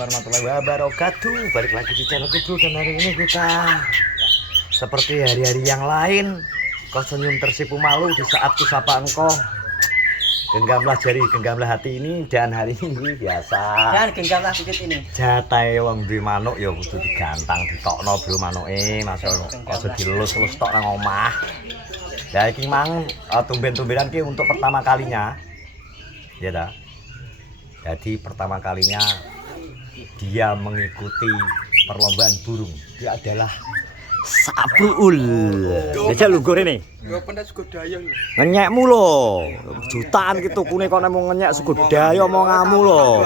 warahmatullahi wabarakatuh. Balik lagi di channelku bro, dan hari ini kita seperti hari-hari yang lain, kau senyum tersipu malu di saat kusapa engkau. Genggamlah jari, genggamlah hati ini, dan hari ini biasa. Dan genggamlah sedikit ini. Jatahe wong duwe manuk ya kudu digantang ditokno bro manuke, masuk aja dilus-lus tok nang omah. Ya iki mang tumben-tumbenan ki untuk pertama kalinya. Ya dah. Jadi pertama kalinya dia mengikuti perlombaan burung. Dia adalah Sabruul. Jajal lu gore nih. Yo pendet sego dayang. Ngenyekmu lho. Jutaan ki tukune kok nek mau ngenyek sego daya omonganmu lho.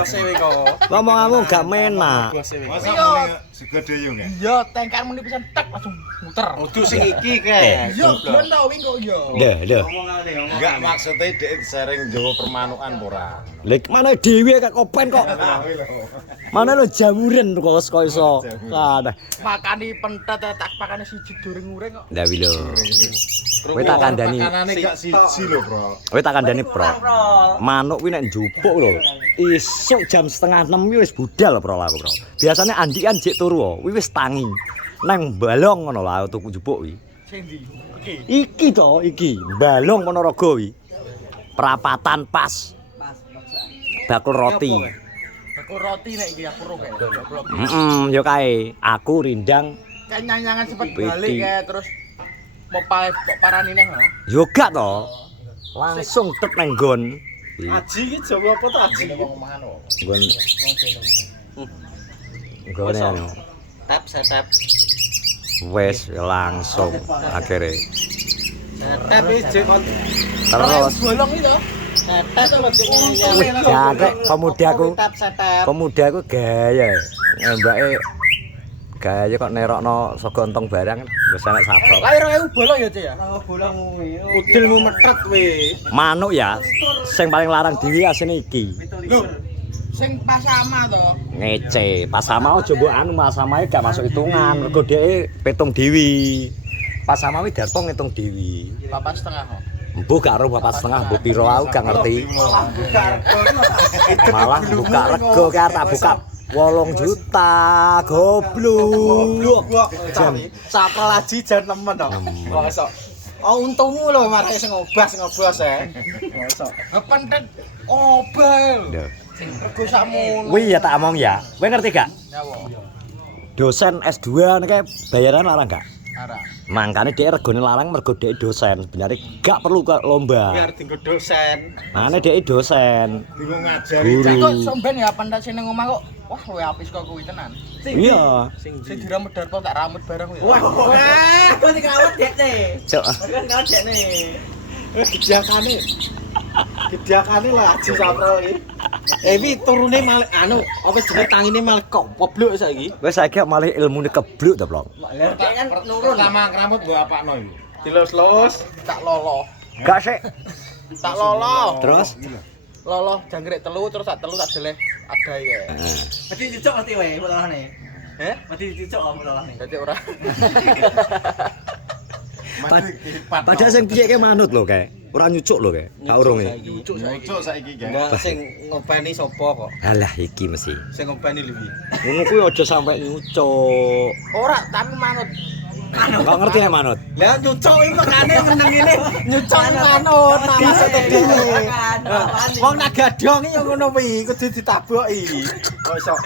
Omonganmu gak menak. Masa sego dayung ya? Iya, tengkar muni pisan tek langsung muter. Kudu sing iki kae. Yo, ben tau wingi kok yo. Dah. Enggak maksudnya dhek sering Jawa permanukan ora. Lek mana dhewe kak kopen kok. Mana lo jamuren kok iso. Ada. Makani pentet tak pakane siji durung ureng kok. Ndak wi lho. Kowe tak kandhani. Makanane gak siji lho, Bro. Kowe tak kandhani, Bro. Manuk kuwi nek njupuk lho. Isuk jam 5:30 wis budal, Bro, aku, Bro. Biasane andikan jek turu, kuwi wis tangi. Nang balong ngono lho tuku njupuk kuwi. Sing ndi? Iki to, iki. Balong Ponorogo kuwi. Perapatan pas. Bakul roti. Bakul roti nek iki aku ro kae. Yo kae. Aku rindang Kenyang-nyangan cepet balik kae terus mau parani neh. yo gak to. Langsung tek nang nggon. Aji iki Jawa apa to aji? Nggon. Nggone anu. Tap setap. Wes langsung akhirnya. Tap iki kon. Terus Bolong iki to. jake pemudaku gaya. Mbake gaya kok nerokno sego entong barang wis enek sabrok. Lahir 2000 bolong ya, Cek ya? Oh, bolong kuwi. Udilmu metret we. Manuk ya sing paling larang dhewe asine iki. Lho, sing pasama to. Ngece, pasama aja mbok anu pasamae gak masuk hitungan, mergo dheke petung dhewe. Pasama kuwi darpo ngitung dhewe. 4,5 kok. Mbuh gak ro 4,5 mbok piro aku gak ngerti. Malah buka rego ki tak buka 8 juta goblok. Jam sapel aji jan nemen to. Mosok. Oh untungmu lho marake sing ngobas ya. Mosok. Pentet obal. Sing rego sakmono. Kuwi ya tak omong ya. Kowe ngerti gak? Nyawo. Dosen S2 nek bayaran larang gak? Ara. Mangkane dhek regone larang mergo dhek dosen. Sebenarnya gak perlu ke lomba. Biar tinggal dosen. Mane dhek dosen. Bingung ngajari. Guru. Kok somben ya pentet sing nang omah kok. Wah, luwe apis kok kuwi tenan. Iya. Sing diramut darpo tak ramut bareng kuwi. Wah, aku dikawat dekne. Cok. Aku dikawat dekne. Gediakane lah aji sapro iki. Ewi turune malah anu, apa jenenge tangine malah koplok saiki. Wes saiki malah ilmune kebluk to, Blok. Lah kan nurun. Lama rambut mbok apakno iki? Dilus-lus tak lolo. Gak sik. Tak lolo. Terus Lolo jangkrik telu terus tak telu tak jeleh ada ya. Mesti dicocok mesti wae mulane. Heh? Mesti dicocok mulane. Dadi ora. padahal sing piye ke manut lho kae. Ora nyucuk lho kae. Gak urunge. Nyucuk saiki. Cocok saiki kan. Enggak sing ngopeni sapa kok. Alah iki mesti. Sing ngopeni lho iki. Ngono kuwi aja sampe nyucuk. Ora, tapi manut. Kok ngerti nek manut? Lah nyucuk iki makane meneng ngene. Nyucuk manut maksud dhewe. Wong nak gadong iki ngono kuwi kudu ditaboki. Kosok.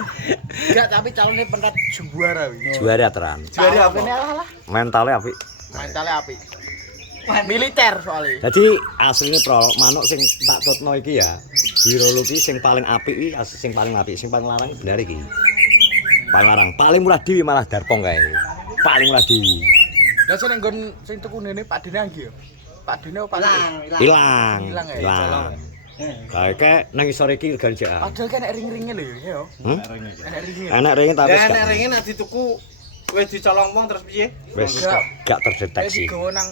Enggak, tapi calonnya pentet juara kuwi. Juara teran. Juara apa? Ini alah. Mentalnya apik. Mentalnya apik. Militer soalnya. Jadi aslinya pro manuk sing tak tutno iki ya. Birologi sing paling apik iki sing paling apik, sing paling larang bener iki. Paling larang, paling murah dhewe malah darpong kae. Paling murah dhewe. Lah sing nggon sing tuku nene Pak Dene anggi yo. Pak Dene opo Hilang. Hilang ya, Hilang. Kayak nang isor iki regane jek. Padahal kan ring-ringe lho ya. Enek ringe. Enak ringe tapi Lah nek gak ringe nek dituku wis dicolong wong terus piye? wis Enggak. gak Kayak terdeteksi. digawa nang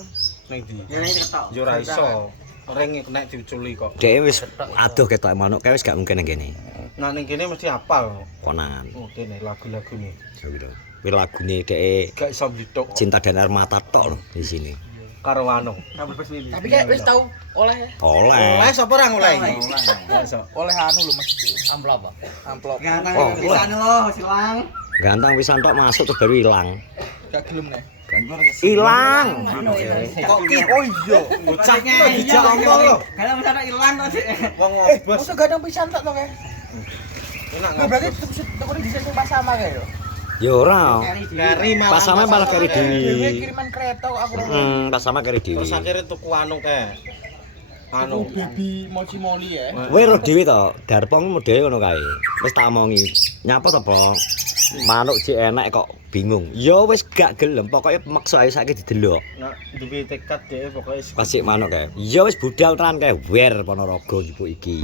Ning ndi? ya ning ketok. Yo ora iso. Ring nek diuculi kok. Dhewe wis aduh ketok manuk kae wis gak mungkin nang kene. Nah ning kene mesti hafal. Konangan. Oh kene lagu-lagune. Gitu. Kuwi lagune dhek Gak iso blithuk. Cinta dan Air Mata tok lho di sini. karo anu. Tapi kayak wis tau oleh. Oleh. Sapa ora oleh? Oleh anu lho Mas. Amplop. Amplop. Oh, Pisan lho, silang. gantang pisan tok masuk terus baru hilang. Gak gelem nih. Hilang. Kok ki oh iya, bocah dijak omong lho. Kalau misalnya ilang kok sih. Wong ngobos. Masa gadang pisan tok kayak. Enak Nah, berarti tuku di sini pas sama kayak yo. Ya ora. Kari malah. Pas sama malah kari Dewe dewi. kiriman kereta kok aku. Pas sama kari dewi. Terus akhirnya tuku anu kae. Anu baby mochi moli ya. Kowe ro dhewe to, darpong modele ngono kae. Wis tak omongi. Nyapa to, Pok? Manuk jek enak kok bingung. Ya wis gak gelem, pokoke maksa ae saiki didelok. nak duwe tekad dhewe pokoke Pasik manuk kae. Ya wis budal tenan kae wer Ponorogo njupuk iki.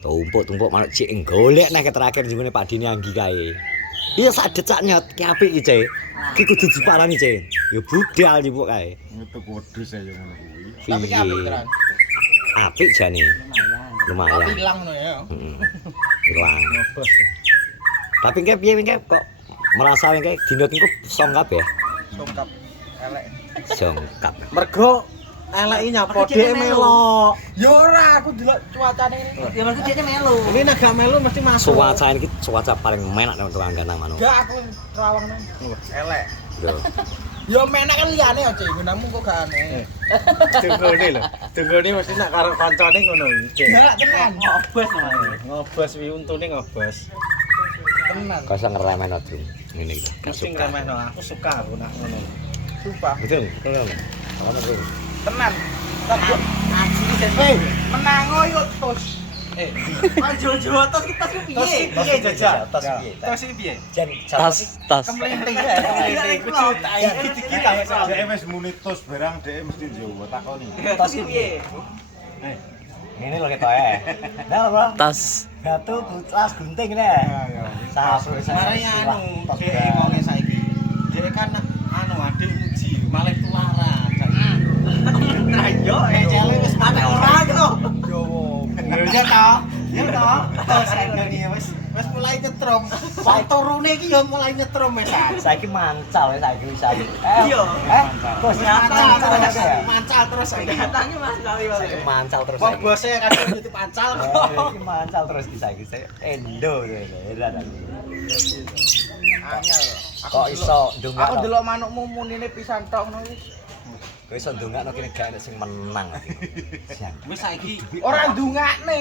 Tumpuk-tumpuk manuk jek golek nek terakhir njungune Pak Dini Anggi kae. Iya sadet sak nyot ki apik iki, Cek. Ki kudu diparani, Cek. Ya budal njupuk kae. Metu wedhus ya ngono kuwi. Tapi Piye? apik tenan. Apik jane. Lumayan. Hilang no ya. Hilang. ngobos. Tapi engke piye engke kok merasa engke dino iki kok songkap ya? Songkap elek. Songkap. Mergo eleki nyapo dhek melok. Ya ora aku delok cuacane ini. Ya berarti dia melu. Ini nek gak melu mesti masuk. Cuaca iki cuaca paling menak nang tukang ganang manuk. Enggak aku terawang nang. Elek. Yo. Ya menak kan liyane ya, Cek. Gunamu kok gak aneh. Tunggone lho. Tunggone mesti nak karo kancane ngono iki. Enggak tenan. Ngobos namanya. Ngobos wi untune ngobos. Tenan. Kok iso ngeremehno, Drum. Ngene iki. Mesti ngremehno aku suka aku nak ngono. Sumpah. Betul, betul. Ono kuwi. Tenan. Aji dan Menango yo tos. Jojo tos kita sih piye? Piye jajal? Tas piye? Tos iki piye? Jan tas. Kemlinting ya, kemlinting. Kudu tak iki ta wis. Dhek wis muni tos barang dhek mesti njowo takoni. Tos piye? Ngene lho ketoke. Nah, Bro. Tas Batu tas gunting ne. Sapruk Mari anu dhek wonge saiki. Dhek kan anu adik uji malah tularan. Nah yo Ejele wis mate ora gitu. Yo. Ya ta. Ya ta. Terus saiki wis mulai nyetrum. Wong turune iki yo mulai nyetrum mesan. Saiki mancal saiki wis saiki. Iya. Bos mancal terus ya. Mancal terus saiki. Datangnya Mas Kawi Saiki mancal terus. Wong saiki. bose kadang nyuti pancal kok. Iki mancal terus di saiki. Endo heran aku. Anyar. Kok iso ndongakno? Aku delok manukmu munine pisan tok ngono wis. Kok iso ndongakno kene gak ada sing menang. Siang. Wis saiki Ora ndungakne,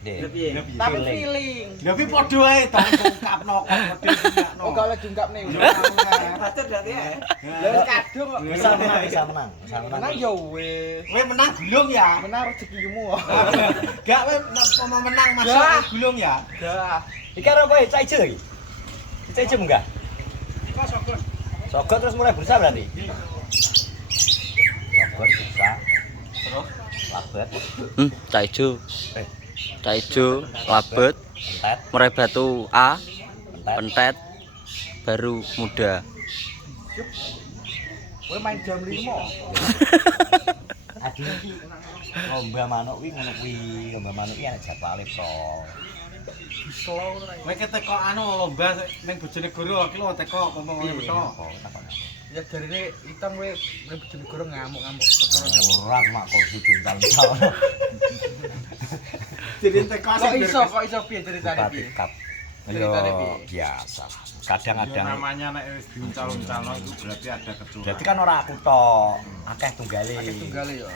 Dek. tapi feeling. ya pi padha ae to ungkapno kok padha ungkapno. Oh gak oleh dungkapne. Baca berarti ya. Lah wis kadung kok. Bisa menang, bisa menang. Bisa menang. Menang ya wis. Kowe menang gulung ya. Menang rezekimu. Gak kowe mau menang masuk Ya. gulung ya. Dah. Iki karo kowe cah ijo iki. Cah ijo munggah. Sogot terus mulai berusaha berarti. Sogot bisa. Terus labet, cah ijo. Eh. Cah ijo, labet, entet, murai batu A, entet. pentet, baru muda. Kowe main jam 5. Aduh iki lomba manuk kuwi ngono kuwi, lomba manuk iki ana jadwale to. Slow Kowe keteko anu lomba ning Bojonegoro iki lho teko ngomong ngono to. Ya jarine hitam kowe ning Bojonegoro ngamuk-ngamuk perkara ngamuk. Ora mak kursi duntal-duntal. Jadi teko Kok iso piye ceritane Buka piye? tikap. Ceritane Yo piye? biasa. Ya Kadang-kadang namanya nek wis diuncalon-calon itu berarti ada kecurangan. berarti kan ora aku tok, akeh tunggale. Tunggale ya.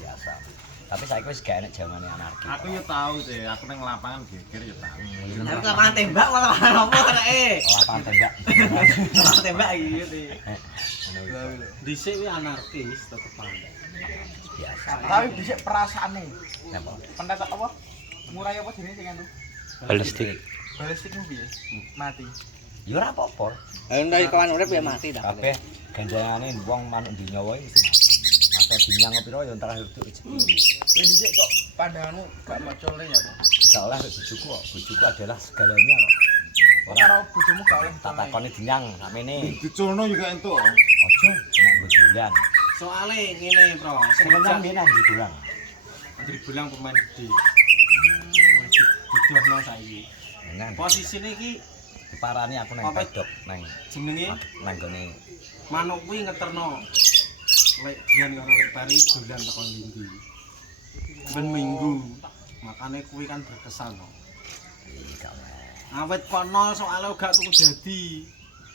Biasa. Tapi saiki wis gak enek jamane anarki. Aku ya tahu sih, aku nang lapangan geger ya tahu. Tapi lapangan tembak malah apa anake? Lapangan tembak. Lapangan tembak gitu. dhisik kuwi anarkis tetep ae. Biasa. Tapi dhisik perasaane. Napa? Pentet apa? Murai apa jenenge sing anu? Balistik. Balistik ku piye? Mati. Ya ora apa-apa. Ndek kawan urip ya mati ta. Kabeh ganjangane wong manuk dunya wae mesti mati. Masa dinyang piro ya entar hidup rezeki. Kowe dhisik kok pandanganmu gak macole ya, Pak? Gak oleh bojoku kok. Bojoku adalah segalanya kok. Kok karo bojomu gak oleh Tak takoni dinyang sakmene. Diculno juga entuk. Ojo kena bulan. Soale ngene, Bro. Sing Sebenarnya dia nang bulan. Andri Bulang pemain gede. Didohno saiki. Nang Posisine iki diparani aku nang Apa? pedok nang jenenge nang gone manuk kuwi ngeterno lek biyen karo lek bari dolan teko ndi. Ben minggu. Makane kuwi kan berkesan kok. Awet kono soalnya gak tuku dadi.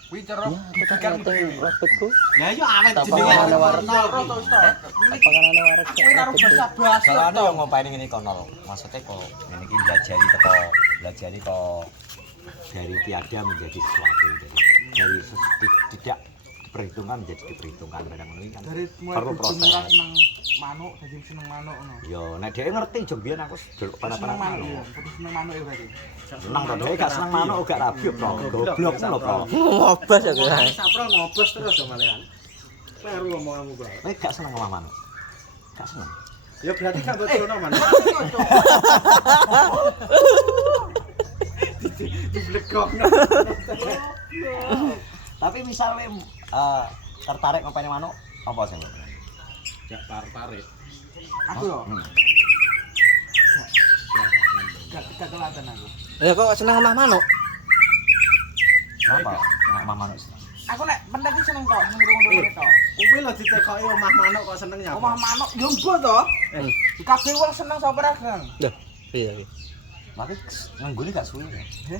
Kuwi cara didikan dhewe. Lapetku. Ya yo awet Tak jenenge panganan awet wareg. kono to. Panganane waras. Kuwi karo basa-basi Salahane to. yo ngopain ngene kono lho. Maksudnya kok ngene iki belajari kok dari tiada menjadi sesuatu dari tidak diperhitungkan menjadi diperhitungkan barang ngono iki kan. Dari mulai Perlu proses. berjumlah seneng manuk dadi seneng manuk ngono. Yo nek dhewe ngerti jeng biyen aku delok Seneng panas-panas manuk manuk. ya, kudu seneng manuk ya berarti. Seneng to dhewe gak seneng manuk gak rabi bro. Goblok lho bro. Ngobas ya kira. Sapro ngobos terus yo malehan. Peru omonganmu kok. Kowe gak seneng sama manuk. Gak seneng. Ya berarti gak bocono man. Diblegokno. Tapi misalnya tertarik ngopain manuk apa sih? Gak tertarik. Aku yo Hmm. gak kelatan aku. Ya kok seneng omah manuk? Kenapa? Nek sama manuk seneng. Aku nek penting iki seneng tok ngrungokno tok. Kuwi lho ditekoki omah manuk kok seneng ya. Omah manuk yo mbo to. Kabeh wong seneng sapa ra, Kang? Loh, iya. Tapi nganggone gak suwe ya.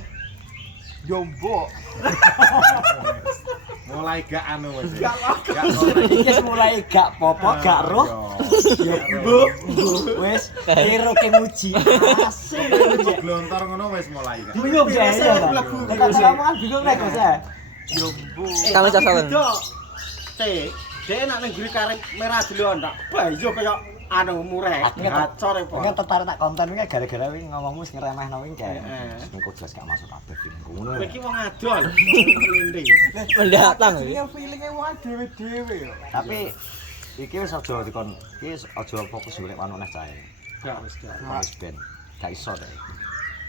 Yo mbo. Mulai gak anu wis. Gak Gak Iki mulai gak popo gak roh. Ya bu. Wis kiro ke muji. Asik. glontor ngono wis mulai gak. Bingung ya ya. Kamu bingung nek kok saya. Yo mbo. Kami casalan. Dek nek ning guri karep merah dulu ndak. Bah iya kaya anu mureh. Gacor e, Pengen tertarik tak konten wingi gara-gara wingi ngomongmu wis ngremehno wingi kae. Heeh. Engko jelas gak masuk kabeh iki ngono. Kowe iki wong adol. Linding. Mendatang iki. Iya feelinge wae dhewe-dhewe yo. Tapi iki wis aja dikon iki aja fokus golek manuk neh cae. Gak wis gak. Wis ben gak iso deh.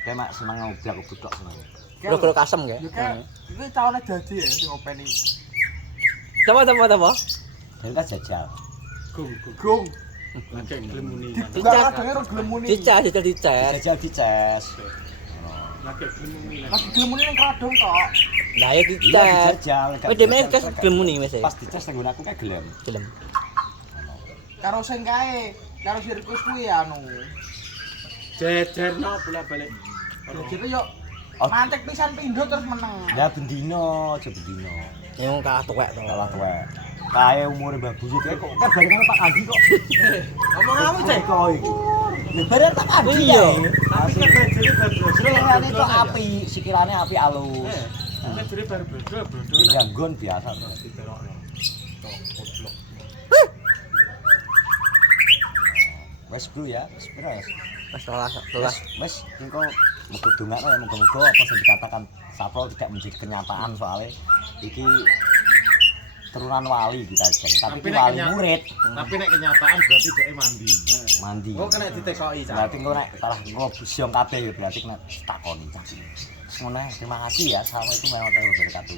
Kayak mak seneng ngobrol aku budok seneng. Bro kasem ya. Yo kan iki tawane dadi ya sing openi. Coba. Dan kan jajal. Gong. Lagi gelem muni. Dicas dhewe ro gelem muni. Dicas. Jajal dices. Lagi gelem muni. Lagi gelem muni ning kradong tok. Lah ya Iya dicas. dijajal. Wis dhewe kas gelem muni wis. Pas dices nang aku kayak gelem. Gelem. Karo sing kae, karo sirkus kuwi anu. Jejerno bola-balik. Jadi yo mantek pisan pindho terus meneng. Ya bendino, aja bendino. Yang kalah tuwek to. Kalah tuwek. Kae umure Mbak Buyut kae kok kan barengan Pak Andi kok. Ngomong kamu cek. Kok iki. Lah bareng Pak Andi Iya. ya. Tapi kan bejere baru. Sikilane kok api, sikilane api alus. Bejere baru bodo. Ganggon biasa. Wes bro ya, wes beres. Wis telas. Wes engko muga dongakno ya muga-muga apa sing dikatakan Sapro tidak menjadi kenyataan soalnya iki turunan wali kita jeng, tapi Tapi iki nek wali kenya- murid Tapi nek kenyataan berarti dhek mandi. mandi. Kok kena ditekoki cak. Berarti engko nek talah ngobusyong kabeh ya berarti kena takoni cak. Wis ngono ae, terima kasih ya. Assalamualaikum warahmatullahi wabarakatuh.